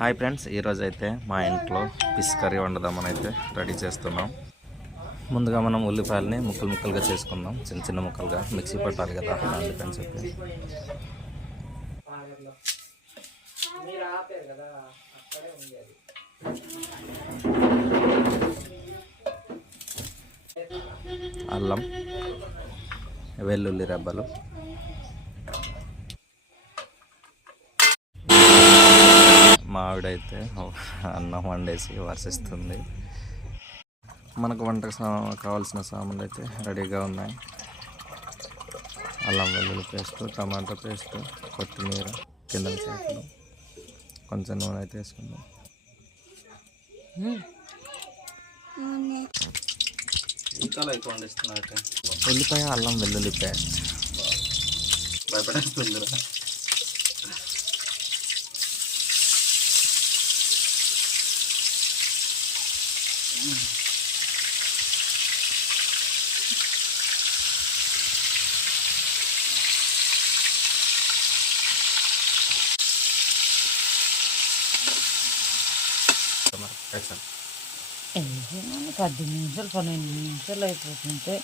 Hi friends, ఈరోజు అయితే మా ఇంట్లో ఫిష్ కర్రీ వండుదామని అయితే రెడీ చేస్తున్నాం. ముందుగా మనం ఉల్లిపాయలని ముక్కలు ముక్కలుగా చేసుకుందాం, చిన్న చిన్న ముక్కలుగా మిక్సీ పట్టాలి కదా, అందుకని చెప్పి. అల్లం, వెల్లుల్లి రెబ్బలు, మా ఆవిడైతే అన్నం వండేసి వర్షిస్తుంది. మనకు వంటకు కావాల్సిన సామాన్లు అయితే రెడీగా ఉన్నాయి. అల్లం వెల్లుల్లి పేస్ట్, టమాటా పేస్ట్, కొత్తిమీర, కింద చేపలు, కొంచెం నూనె అయితే వేసుకుందాం. ఇంకా లైక్ వండిస్తున్నట్టు ఉల్లిపాయ, అల్లం వెల్లుల్లి పేస్ట్. భయపడేస్తుందిరా. ఏమన్నా 10 నిమిషాలు 12 నిమిషాలు అయిపోతుంటే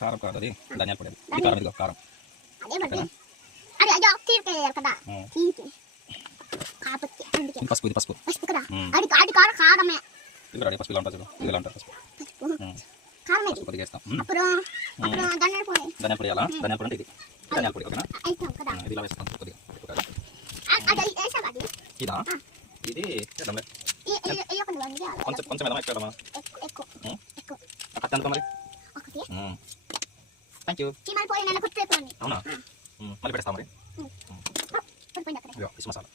కారం కాదు, అది ధనియాల పొడి. కారం ఇది కారం. పసుపు, ఇది పసుపు. పసుపు ఇలా ఉంటుంది చూడు, ఇలా ఉంటుంది పసుపు. పసుపు కొద్దిగా వేస్తాం. ధనియాల పొడి అలా, ధనియాల పొడి అంటే ఇది ధనియాల పొడి. ఓకేనా, ఇది ఇలా వేస్తాం కొద్దిగా. ఇదా, ఇది కొంచెం కొంచెం ఏదైనా ఎక్కువ కత్తి అందుకో మరి. Thank you. అవునా, మళ్ళీ పెడతాం మరి. ఫిష్ మసాలా.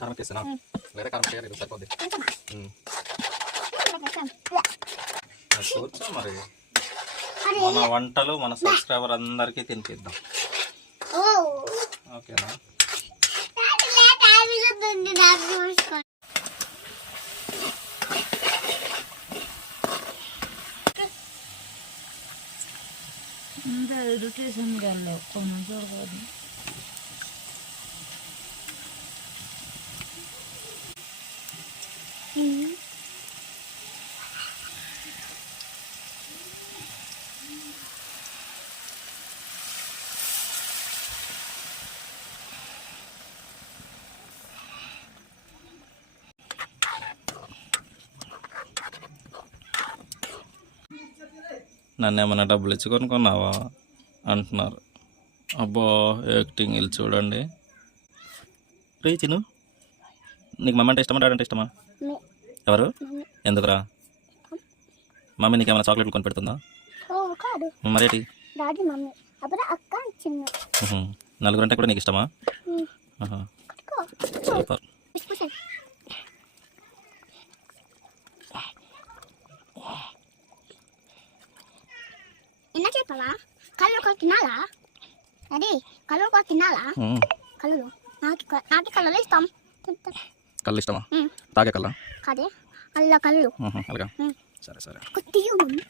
కారం వేసేనా? వేరే కారం వేయాలి, సరిపోద్ది. కూర్చో మరి. మన వంటలు మన సబ్స్క్రైబర్ అందరికీ తినిపిద్దాం, ఓకేనా? ఇరిటేషన్ గల్ల కొంచెం చూడకూడదు. నన్ను ఏమన్నా డబ్బులు ఇచ్చి కొనుక్కున్నావా అంటున్నారు. అబ్బో, యాక్టింగ్ వీళ్ళు చూడండి. ప్రీచిను, నీకు మమ్మీ అంటే ఇష్టమా, డాడీ అంటే ఇష్టమా? ఎవరు? ఎందుకురా? మమ్మీ నీకు ఏమైనా చాక్లెట్లు కొని పెడుతుందా? మరేటి? నలుగురు అంటే కూడా నీకు ఇష్టమా? సూపర్. కళ్ళు తినాలా? అది కళ్ళు తినాలా? కళ్ళు నాకు కళ్ళు ఇష్టం. కళ్ళు ఇష్టమా? తాగే కళ్ళ కాదే, అల్ల కళ్ళు. అలాగా, సరే సరే. నాకు తీయు మమ్మీ,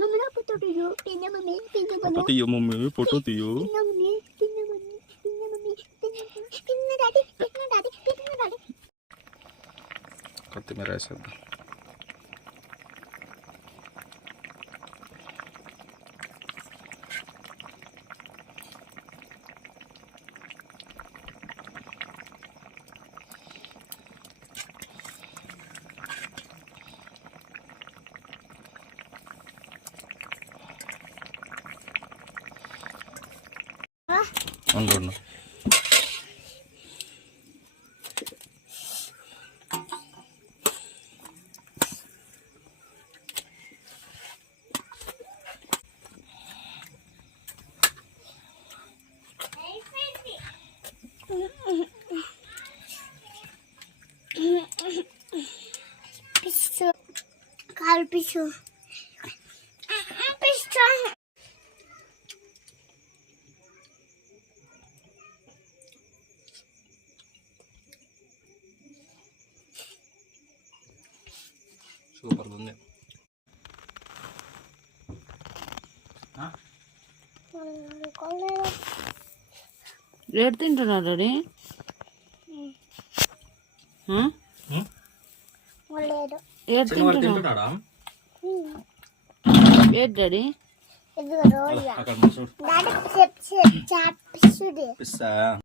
మమ్మీ నాకు తీయు. తిన్న మమ్మీ, తిన్న మమ్మీ. తీయు మమ్మీ, ఫోటో తీయు. తిన్న మమ్మీ, తిన్న మమ్మీ, తిన్న మమ్మీ, తిన్న డాడీ, తిన్న డాడీ, తిన్న డాడీ. కొత్తిమీర వేసేద్దాం. ఉండు. పిచ్చు పిచ్చు సూపర్గా ఉంది. ఏడు తింటున్నాడు డాడీ లేదు ఏడు చిన్నవాడు తింటున్నాడు తింటున్నాడా? ఏడు డాడీ ఇదిగో రోజు అక్కడ చూడు డాడీ చెప్ పిచ్చుది పిస్సా